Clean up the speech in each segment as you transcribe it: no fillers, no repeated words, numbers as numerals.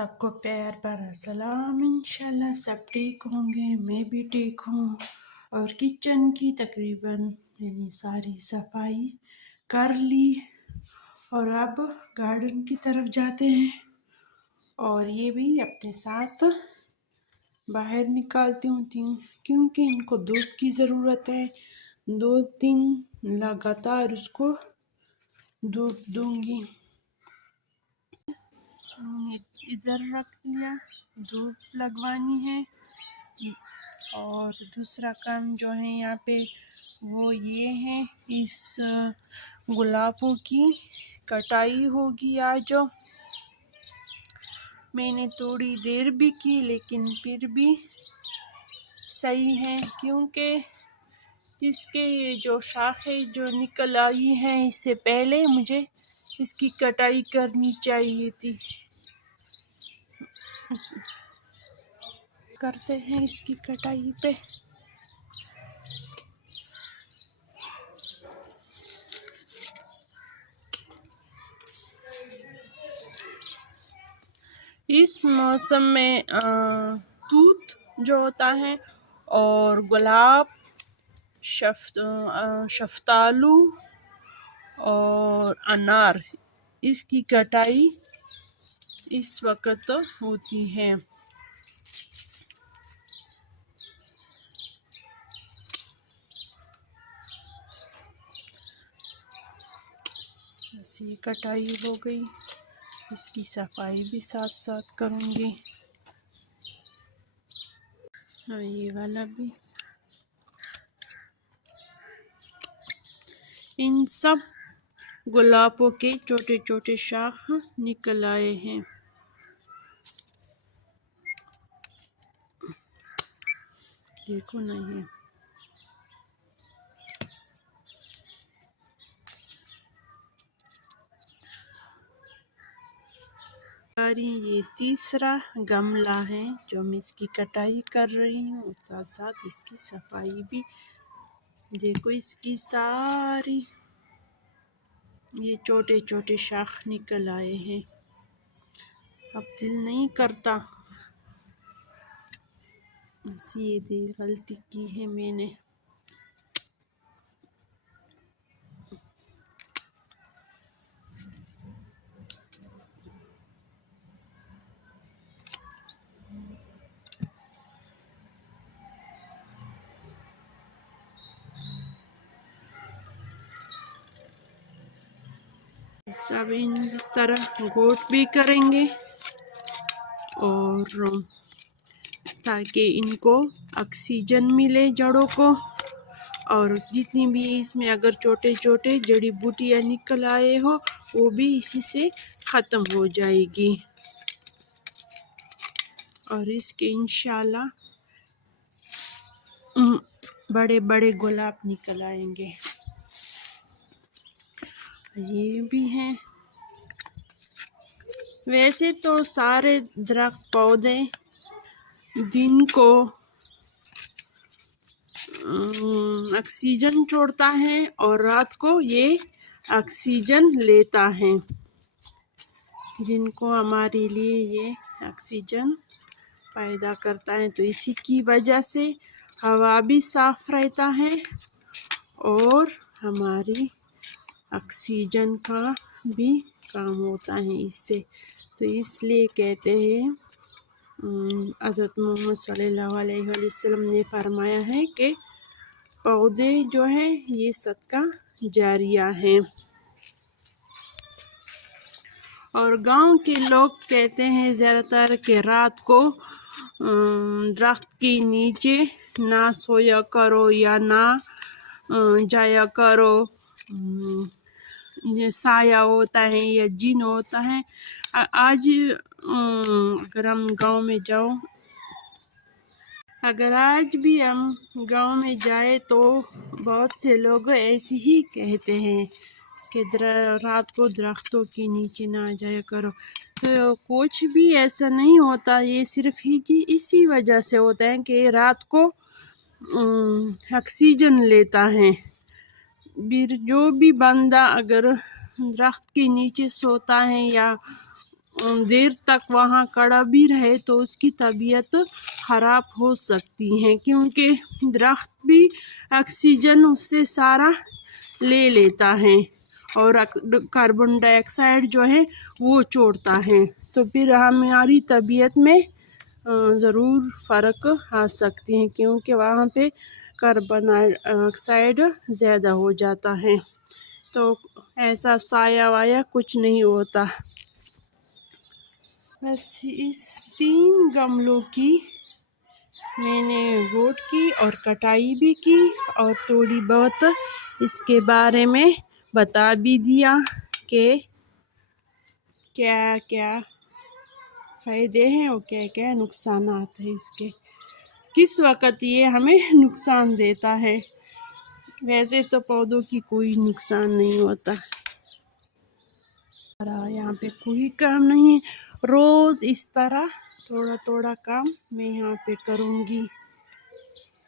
सबको प्यार भरा सलाम। इंशाल्लाह सब ठीक होंगे, मैं भी ठीक हूँ। और किचन की तकरीबन मैंने सारी सफाई कर ली और अब गार्डन की तरफ जाते हैं और ये भी अपने साथ बाहर निकालती हूँ क्योंकि इनको धूप की ज़रूरत है। 2 दिन लगातार उसको धूप दूंगी। इधर रख लिया, धूप लगवानी है। और दूसरा काम जो है यहाँ पे वो ये है, इस गुलाबों की कटाई होगी आज। मैंने थोड़ी देर भी की लेकिन फिर भी सही है क्योंकि इसके ये जो शाखें जो निकल आई हैं इससे पहले मुझे इसकी कटाई करनी चाहिए थी। करते हैं इसकी कटाई पे। इस मौसम में तूत जो होता है और गुलाब, शफ्तालू और अनार, इसकी कटाई इस वक्त होती है। ये कटाई हो गई, इसकी सफाई भी साथ साथ करूँगी। और ये वाला भी। इन सब गुलाबों के छोटे छोटे शाख निकल आए हैं। देखो ना ये तीसरा गमला है जो मैं इसकी कटाई कर रही हूँ, साथ साथ इसकी सफाई भी। देखो इसकी सारी ये छोटे छोटे शाख निकल आए हैं। अब दिल नहीं करता, सीधी गलती की है मैंने। सब इस तरह गोट भी करेंगे और ताकि इनको ऑक्सीजन मिले जड़ों को। और जितनी भी इसमें अगर छोटे छोटे जड़ी बूटियाँ निकल आए हो वो भी इसी से ख़त्म हो जाएगी और इसके इंशाल्लाह बड़े बड़े गुलाब निकल आएंगे। ये भी हैं। वैसे तो सारे दरख्त पौधे दिन को ऑक्सीजन छोड़ता है और रात को ये ऑक्सीजन लेता है, जिनको हमारे लिए ये ऑक्सीजन पैदा करता है। तो इसी की वजह से हवा भी साफ रहता है और हमारी ऑक्सीजन का भी काम होता है इससे। तो इसलिए कहते हैं हज़रत मोहम्मद सल्लल्लाहु अलैहि वसल्लम ने फरमाया है कि पौधे जो हैं ये सदका जारिया हैं। और गांव के लोग कहते हैं ज़्यादातर कि रात को दरख्त के नीचे ना सोया करो या ना जाया करो, साया होता है या जिन होता है। आज अगर हम गांव में जाओ, अगर आज भी हम गांव में जाए तो बहुत से लोग ऐसे ही कहते हैं कि रात को दरख्तों के नीचे ना जाया करो। तो कुछ भी ऐसा नहीं होता, ये सिर्फ ही इसी वजह से होता है कि रात को ऑक्सीजन लेता है। जो भी बंदा अगर दरख्त के नीचे सोता है या देर तक वहाँ खड़ा भी रहे तो उसकी तबीयत ख़राब हो सकती है, क्योंकि दरख्त भी ऑक्सीजन उससे सारा ले लेता है और कार्बन डाइऑक्साइड जो है वो छोड़ता है। तो फिर हमारी तबीयत में ज़रूर फ़र्क आ सकती है, क्योंकि वहाँ पे कार्बन डाइऑक्साइड ज़्यादा हो जाता है। तो ऐसा साया वाया कुछ नहीं होता। बस इस 3 गमलों की मैंने गोट की और कटाई भी की और थोड़ी बहुत इसके बारे में बता भी दिया कि क्या क्या फ़ायदे हैं और क्या क्या नुकसानात हैं इसके, किस वक़्त ये हमें नुकसान देता है। वैसे तो पौधों की कोई नुकसान नहीं होता। यहाँ पे कोई काम नहीं है, रोज़ इस तरह थोड़ा थोड़ा काम मैं यहाँ पे करूँगी।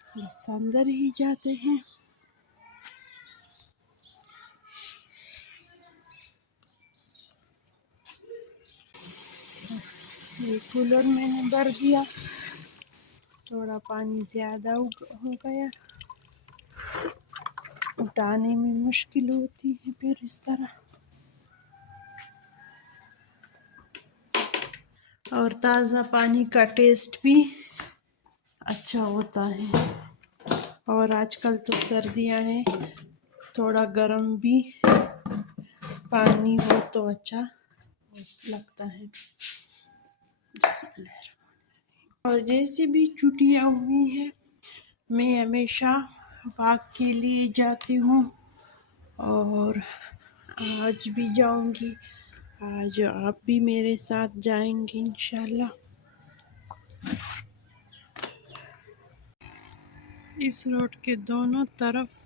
बस अंदर ही जाते हैं। ये कूलर मैंने भर दिया, थोड़ा पानी ज़्यादा हो गया, उठाने में मुश्किल होती है फिर इस तरह। और ताज़ा पानी का टेस्ट भी अच्छा होता है। और आजकल तो सर्दियां हैं, थोड़ा गर्म भी पानी हो तो अच्छा लगता है। और जैसे भी छुट्टियां हुई है मैं हमेशा वॉक के लिए जाती हूँ और आज भी जाऊंगी। आज आप भी मेरे साथ जाएंगे इंशाल्लाह। इस रोड के दोनों तरफ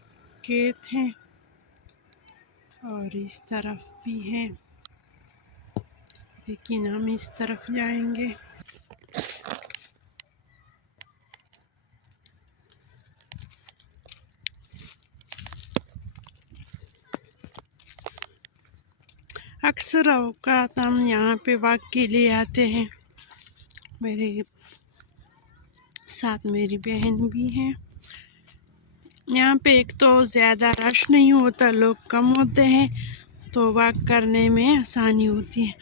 खेत हैं और इस तरफ भी है, लेकिन हम इस तरफ जाएंगे। अक्सर औकात हम यहाँ पे वॉक के लिए आते हैं। मेरे साथ मेरी बहन भी है। यहाँ पे एक तो ज़्यादा रश नहीं होता, लोग कम होते हैं तो वॉक करने में आसानी होती है।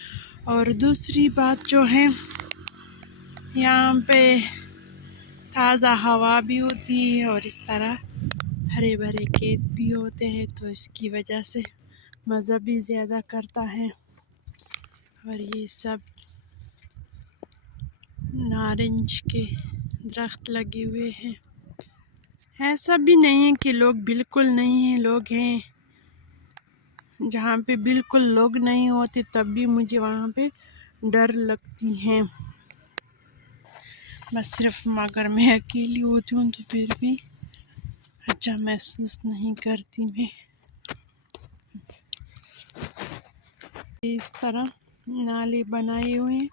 और दूसरी बात जो है, यहाँ पे ताज़ा हवा भी होती है और इस तरह हरे भरे खेत भी होते हैं, तो इसकी वजह से मज़ा भी ज़्यादा करता है। और ये सब नारंज के दरख्त लगे हुए हैं। ऐसा भी नहीं है कि लोग बिल्कुल नहीं हैं, लोग हैं। जहाँ पे बिल्कुल लोग नहीं होते तब भी मुझे वहाँ पे डर लगती है। बस सिर्फ मगर मैं अकेली होती हूँ तो फिर भी अच्छा महसूस नहीं करती मैं। इस तरह नाले बनाए हुए हैं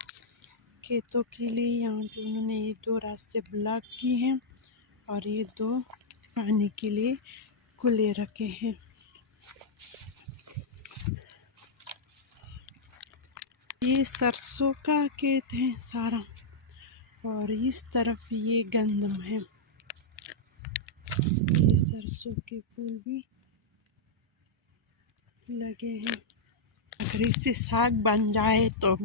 खेतों के लिए। यहाँ पे उन्होंने ये 2 रास्ते ब्लॉक किए हैं और ये 2 पानी के लिए खुले रखे हैं। ये सरसों का खेत है सारा और इस तरफ ये गंदम है। ये सरसों के फूल भी लगे हैं। अगर इससे साग बन जाए तो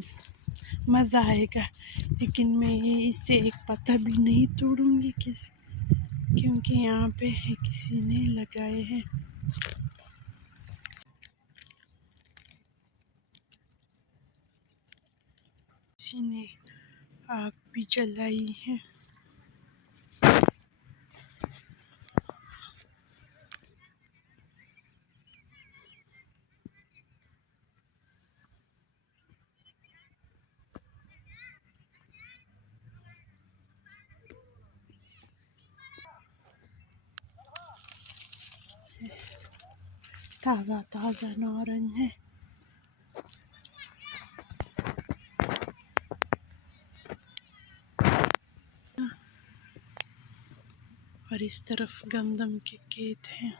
मज़ा आएगा, लेकिन मैं ये इससे एक पत्ता भी नहीं तोड़ूंगी क्योंकि यहाँ पे किसी ने लगाए हैं। किसी ने आग भी जलाई है। ताज़ा ताज़ा नारंग है। और इस तरफ गंदम के खेत हैं।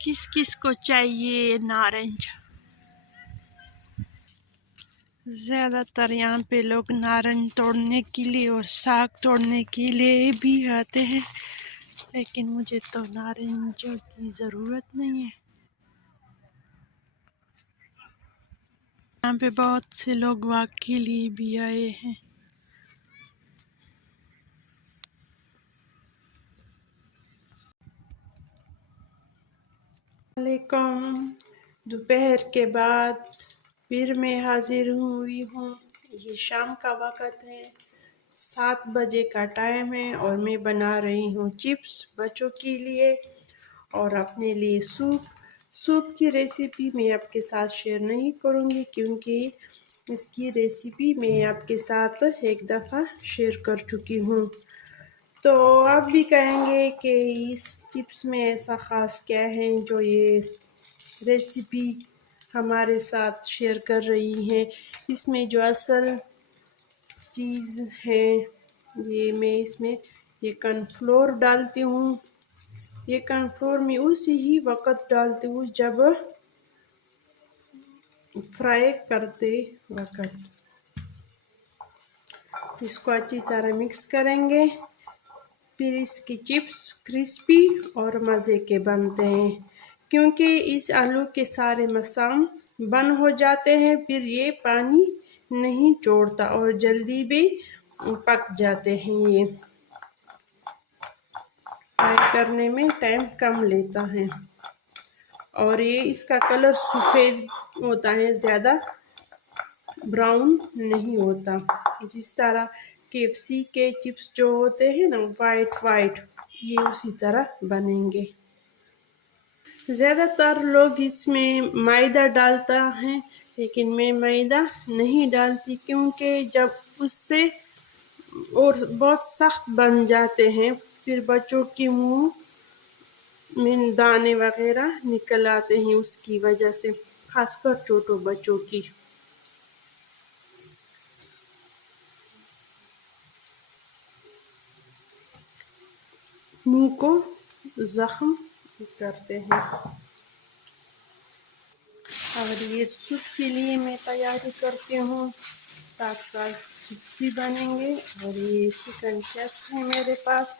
किस किस को चाहिए नारंज? ज़्यादातर यहाँ पे लोग नारंज तोड़ने के लिए और साग तोड़ने के लिए भी आते हैं, लेकिन मुझे तो नारंजों की ज़रूरत नहीं है। यहाँ पे बहुत से लोग वॉक के लिए भी आए हैं। वालेकुम, दोपहर के बाद फिर मैं हाजिर हुई हूँ। ये शाम का वक़्त है, 7 बजे का टाइम है और मैं बना रही हूँ चिप्स बच्चों के लिए और अपने लिए सूप की रेसिपी मैं आपके साथ शेयर नहीं करूँगी, क्योंकि इसकी रेसिपी मैं आपके साथ एक दफ़ा शेयर कर चुकी हूँ। तो आप भी कहेंगे कि इस चिप्स में ऐसा ख़ास क्या है जो ये रेसिपी हमारे साथ शेयर कर रही हैं। इसमें जो असल चीज़ है, ये मैं इसमें ये कॉर्नफ्लोर डालती हूँ। ये कॉर्नफ्लोर मैं उसी ही वक़्त डालती हूँ जब फ्राई करते वक़्त। इसको अच्छी तरह मिक्स करेंगे, फिर इसकी चिप्स क्रिस्पी और मज़े के बनते हैं, क्योंकि इस आलू के सारे मसाम बन हो जाते हैं, फिर ये पानी नहीं छोड़ता और जल्दी भी पक जाते हैं। ये फ्राई करने में टाइम कम लेता है और ये इसका कलर सफ़ेद होता है, ज़्यादा ब्राउन नहीं होता। जिस तरह KFC के चिप्स जो होते हैं ना वाइट, ये उसी तरह बनेंगे। ज़्यादातर लोग इसमें मैदा डालता है, लेकिन मैं मैदा नहीं डालती, क्योंकि जब उससे और बहुत सख्त बन जाते हैं, फिर बच्चों के मुंह में दाने वगैरह निकल आते हैं, उसकी वजह से, खासकर छोटे बच्चों की। मुंह को जख्म करते हैं। और ये सूप के लिए मैं तैयारी करती हूँ, साथ साथ चिप्स भी बनेंगे और ये चिकन चेस्ट है मेरे पास।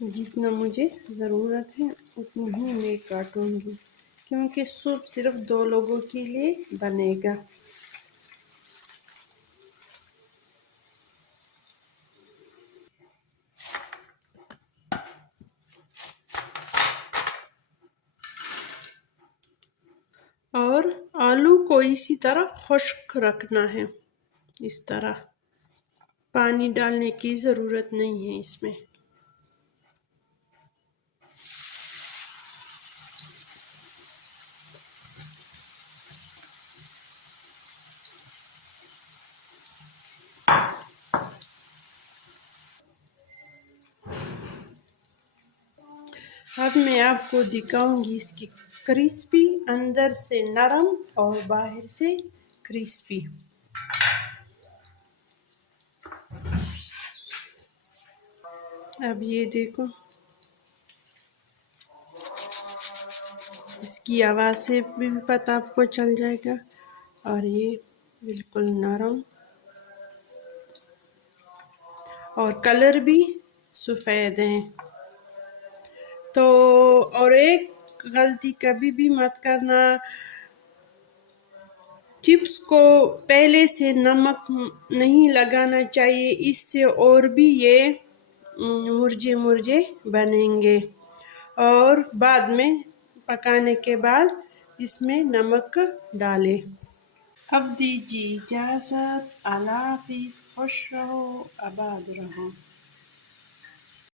जितना मुझे ज़रूरत है उतनी ही मैं काटूँगी, क्योंकि सूप सिर्फ 2 लोगों के लिए बनेगा। और आलू को इसी तरह खुश्क रखना है, इस तरह पानी डालने की ज़रूरत नहीं है इसमें। अब मैं आपको दिखाऊंगी इसकी क्रिस्पी, अंदर से नरम और बाहर से क्रिस्पी। अब ये देखो, इसकी आवाज़ से भी पता आपको चल जाएगा, और ये बिल्कुल नरम और कलर भी सफ़ेद है। तो और एक गलती कभी भी मत करना, चिप्स को पहले से नमक नहीं लगाना चाहिए, इससे और भी ये मुरझे मुरझे बनेंगे, और बाद में पकाने के बाद इसमें नमक डालें। अब दीजिए इजाज़त, अल्लाह हाफ़िज़, खुश रहो, आबाद रहो।